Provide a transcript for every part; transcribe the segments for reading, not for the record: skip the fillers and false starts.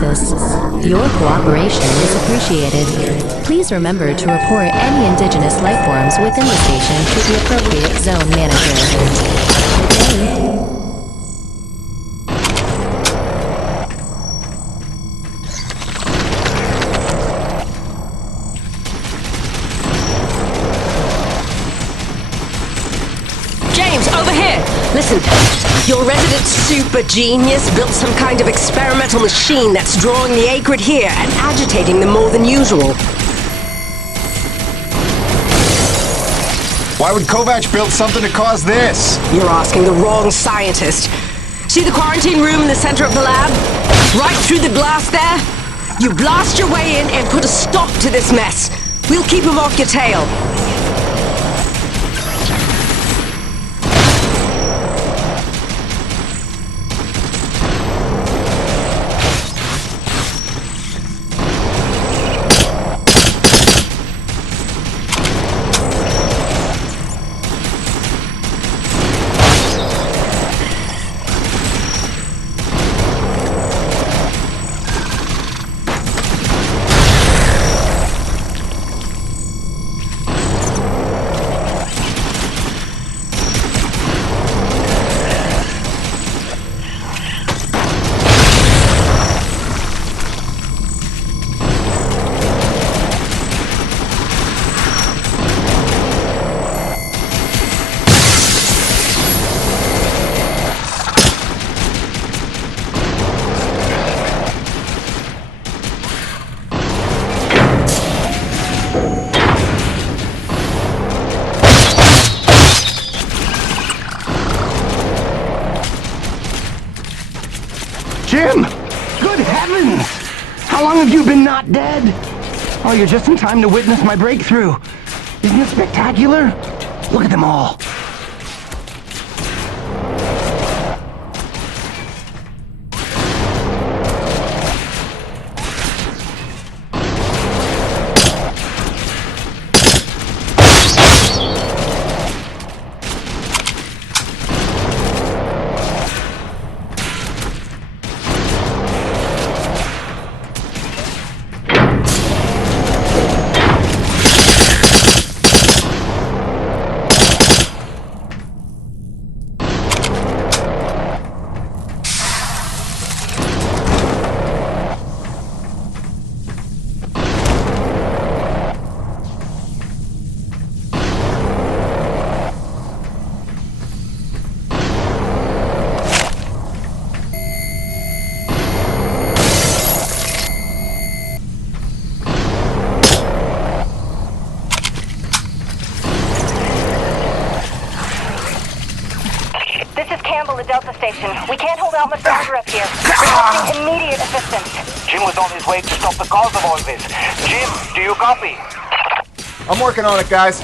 analysis. Your cooperation is appreciated. Please remember to report any indigenous life forms within the station to the appropriate zone manager. Good day. Over here! Listen, your resident super genius built some kind of experimental machine that's drawing the acrid here and agitating them more than usual. Why would Kovac build something to cause this? You're asking the wrong scientist. See the quarantine room in the center of the lab? Right through the blast there? You blast your way in and put a stop to this mess. We'll keep him off your tail. Jim! Good heavens! How long have you been not dead? Oh, you're just in time to witness my breakthrough. Isn't it spectacular? Look at them all. The Delta Station. We can't hold out much longer up here. Requesting immediate assistance. Jim was on his way to stop the cause of all this. Jim, do you copy? I'm working on it, guys.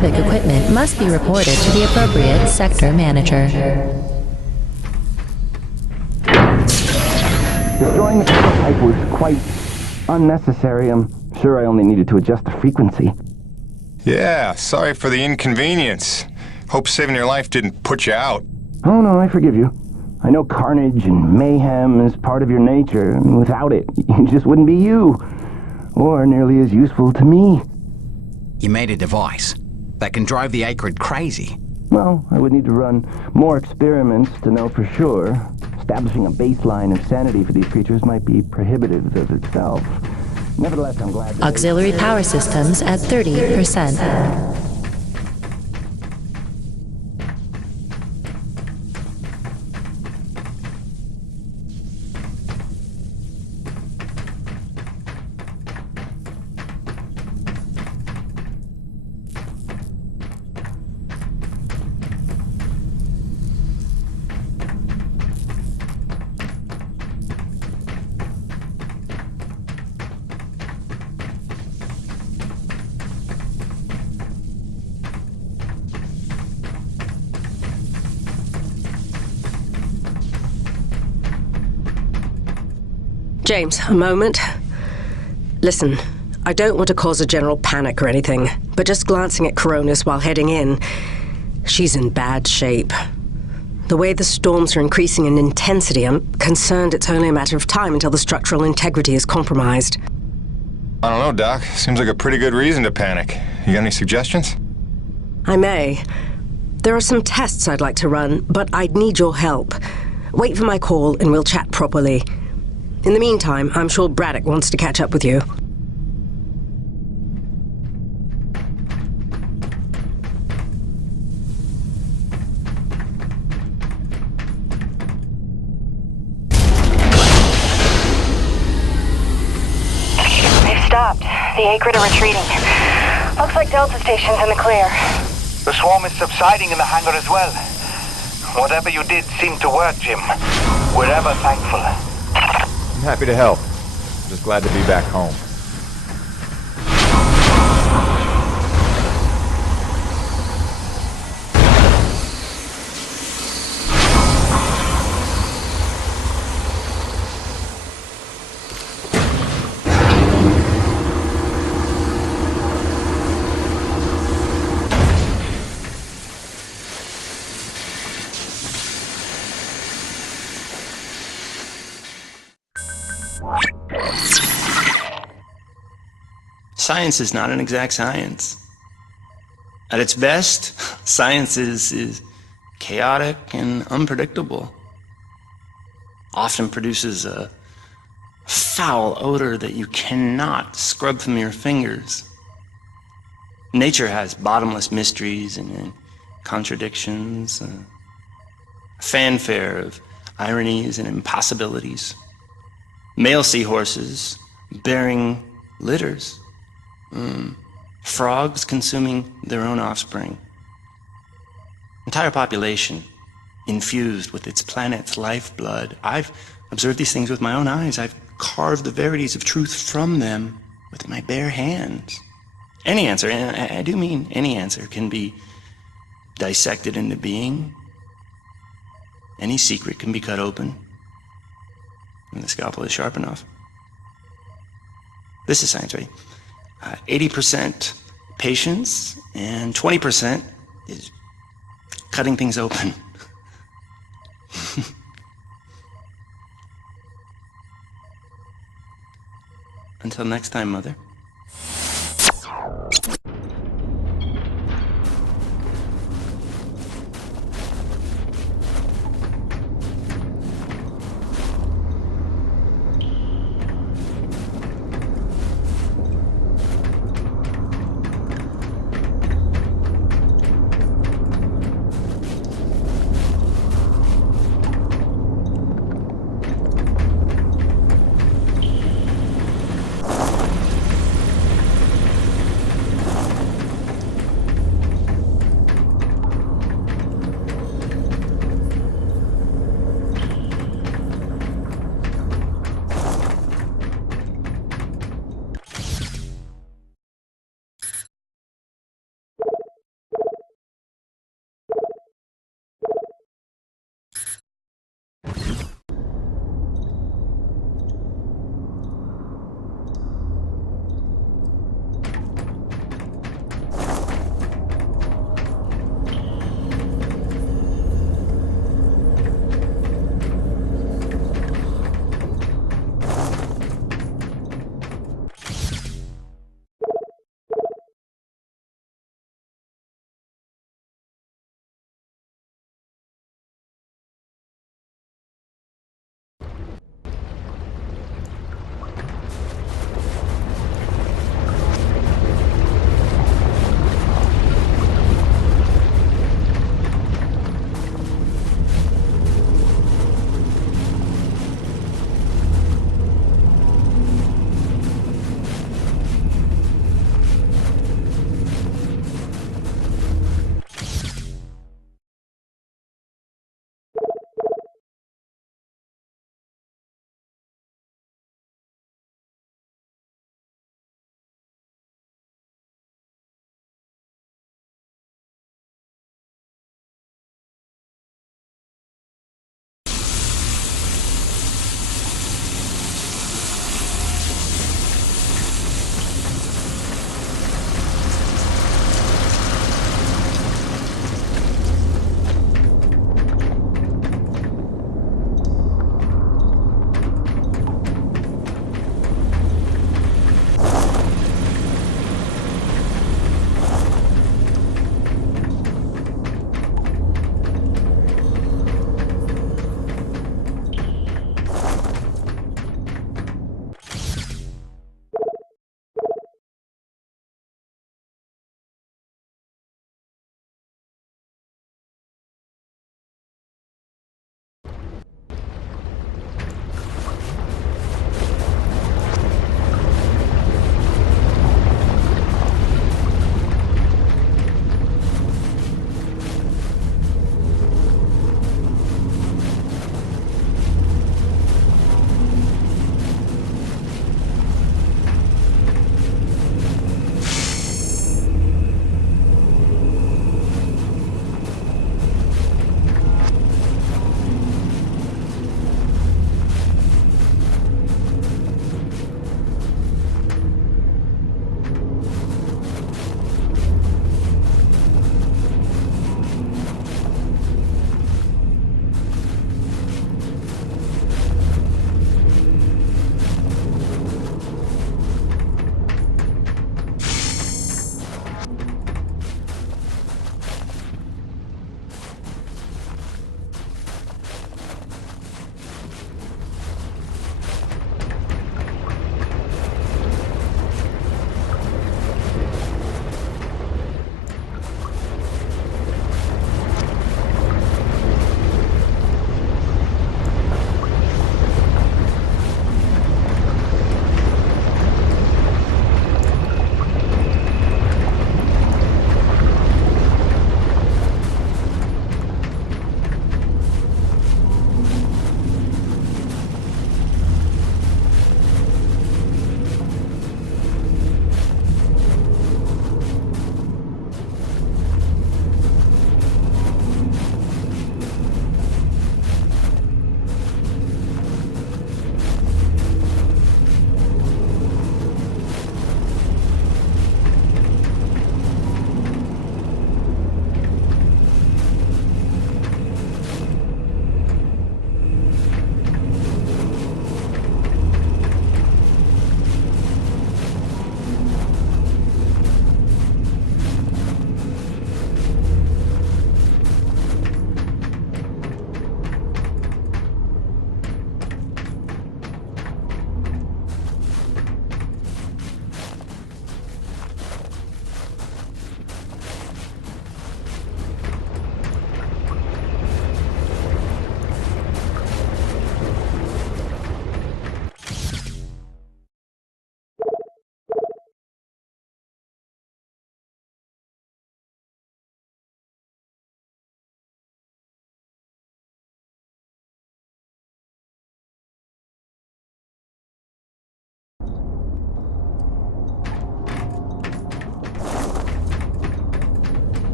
cybernetic equipment must be reported to the appropriate sector manager. Destroying the prototype was quite unnecessary. I'm sure I only needed to adjust the frequency. Yeah, sorry for the inconvenience. Hope saving your life didn't put you out. Oh no, I forgive you. I know carnage and mayhem is part of your nature, and without it, you just wouldn't be you. Or nearly as useful to me. You made a device that can drive the acrid crazy. Well, I would need to run more experiments to know for sure. Establishing a baseline of sanity for these creatures might be prohibitive of itself. Nevertheless, I'm glad that Auxiliary power systems at 30%. James, a moment. Listen, I don't want to cause a general panic or anything, but just glancing at Coronis while heading in, she's in bad shape. The way the storms are increasing in intensity, I'm concerned it's only a matter of time until the structural integrity is compromised. I don't know, Doc. Seems like a pretty good reason to panic. You got any suggestions? I may. There are some tests I'd like to run, but I'd need your help. Wait for my call and we'll chat properly. In the meantime, I'm sure Braddock wants to catch up with you. They've stopped. The acrid are retreating. Looks like Delta Station's in the clear. The swarm is subsiding in the hangar as well. Whatever you did seemed to work, Jim. We're ever thankful. I'm happy to help. Just glad to be back home. Science is not an exact science. At its best, science is chaotic and unpredictable. Often produces a foul odor that you cannot scrub from your fingers. Nature has bottomless mysteries and contradictions, a fanfare of ironies and impossibilities. Male seahorses bearing litters. Frogs consuming their own offspring. Entire population infused with its planet's lifeblood. I've observed these things with my own eyes. I've carved the verities of truth from them with my bare hands. Any answer, and I do mean any answer, can be dissected into being. Any secret can be cut open, and the scalpel is sharp enough. This is science, right? 80% patience and 20% is cutting things open. Until next time, Mother.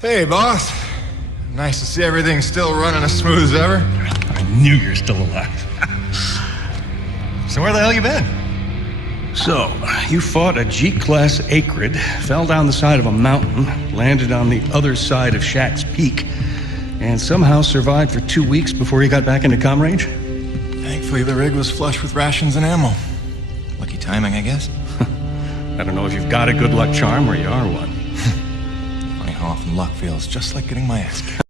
Hey, boss. Nice to see everything still running as smooth as ever. I knew you're still alive. So where the hell you been? So, you fought a G-class acrid, fell down the side of a mountain, landed on the other side of Shack's Peak, and somehow survived for 2 weeks before you got back into comm range? Thankfully, the rig was flush with rations and ammo. Lucky timing, I guess. I don't know if you've got a good luck charm or you are one. Funny how often luck feels just like getting my ass kicked.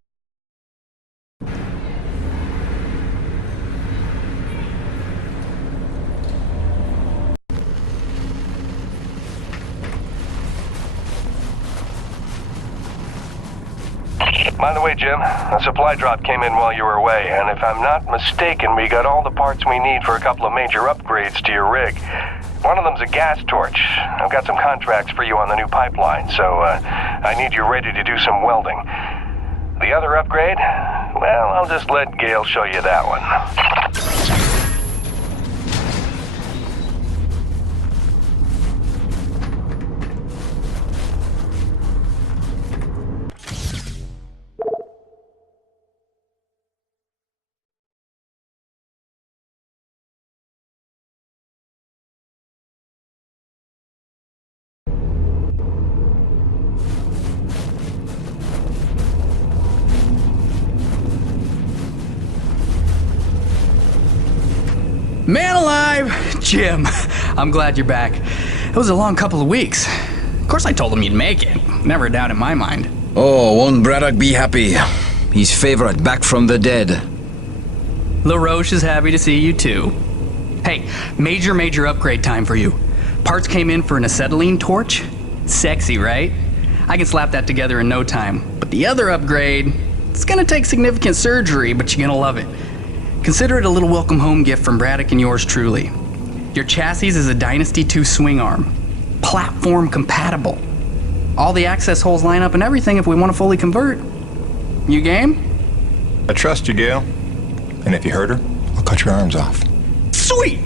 By the way, Jim, a supply drop came in while you were away, and if I'm not mistaken, we got all the parts we need for a couple of major upgrades to your rig. One of them's a gas torch. I've got some contracts for you on the new pipeline, so I need you ready to do some welding. The other upgrade? Well, I'll just let Gail show you that one. Man alive! Jim, I'm glad you're back. It was a long couple of weeks. Of course I told him you'd make it. Never a doubt in my mind. Oh, won't Braddock be happy? His favorite back from the dead. LaRoche is happy to see you too. Hey, major upgrade time for you. Parts came in for an acetylene torch. Sexy, right? I can slap that together in no time. But the other upgrade, it's gonna take significant surgery, but you're gonna love it. Consider it a little welcome home gift from Braddock and yours truly. Your chassis is a Dynasty 2 swing arm. Platform compatible. All the access holes line up and everything if we want to fully convert. You game? I trust you, Gail. And if you hurt her, I'll cut your arms off. Sweet!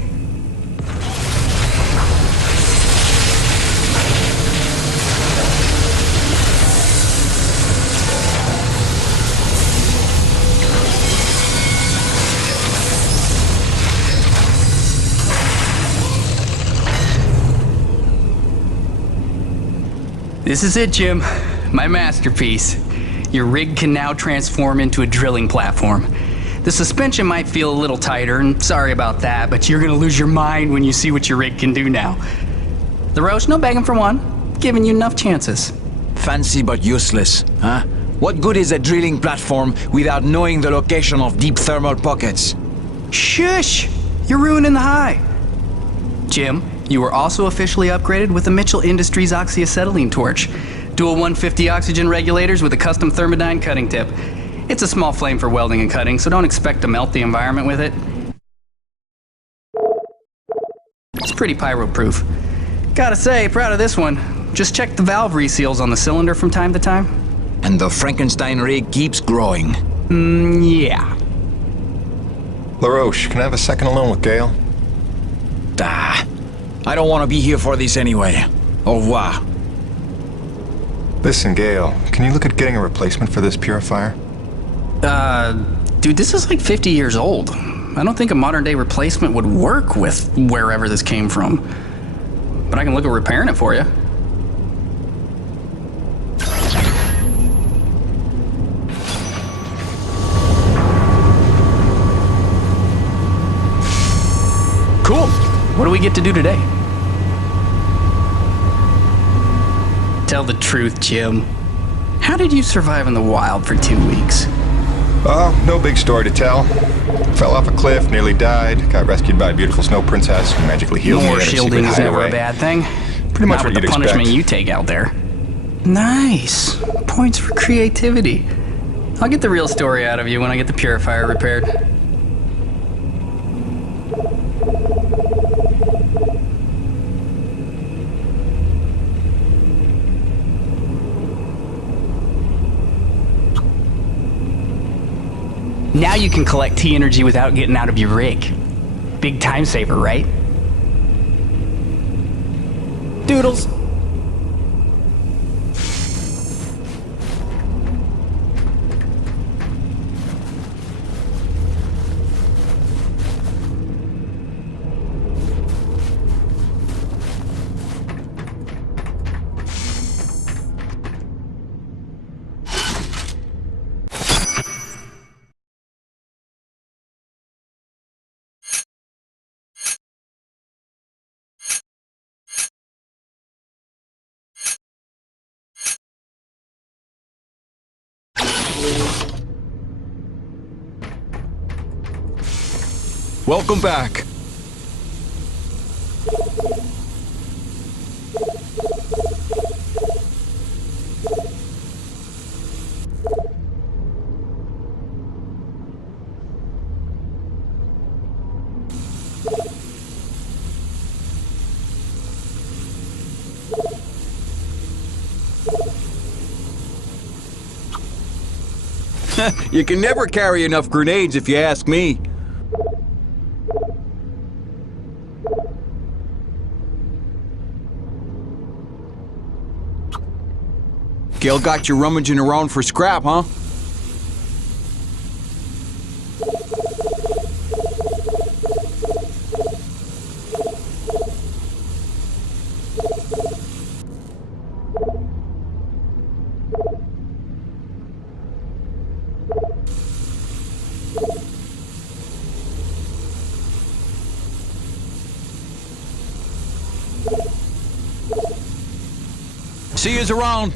This is it, Jim. My masterpiece. Your rig can now transform into a drilling platform. The suspension might feel a little tighter, and sorry about that, but you're gonna lose your mind when you see what your rig can do now. LaRoche, no begging for one. Giving you enough chances. Fancy but useless, huh? What good is a drilling platform without knowing the location of deep thermal pockets? Shush! You're ruining the high. Jim, you were also officially upgraded with the Mitchell Industries oxyacetylene torch. Dual 150 oxygen regulators with a custom thermodyne cutting tip. It's a small flame for welding and cutting, so don't expect to melt the environment with it. It's pretty pyro-proof. Gotta say, proud of this one. Just check the valve reseals on the cylinder from time to time. And the Frankenstein rig keeps growing. Yeah. LaRoche, can I have a second alone with Gail? I don't want to be here for this anyway. Au revoir. Listen, Gail, can you look at getting a replacement for this purifier? Dude, this is like 50 years old. I don't think a modern-day replacement would work with wherever this came from. But I can look at repairing it for you. Cool. What do we get to do today? Tell the truth, Jim. How did you survive in the wild for 2 weeks? Oh, no big story to tell. Fell off a cliff, nearly died, got rescued by a beautiful snow princess who magically healed me. More shielding is never a bad thing. Pretty much Not what with you'd the punishment expect. you take out there. Nice. Points for creativity. I'll get the real story out of you when I get the purifier repaired. Now you can collect T-energy without getting out of your rig. Big time saver, right? Doodles. Welcome back. You can never carry enough grenades if you ask me. Gil got you rummaging around for scrap, huh? See yous around.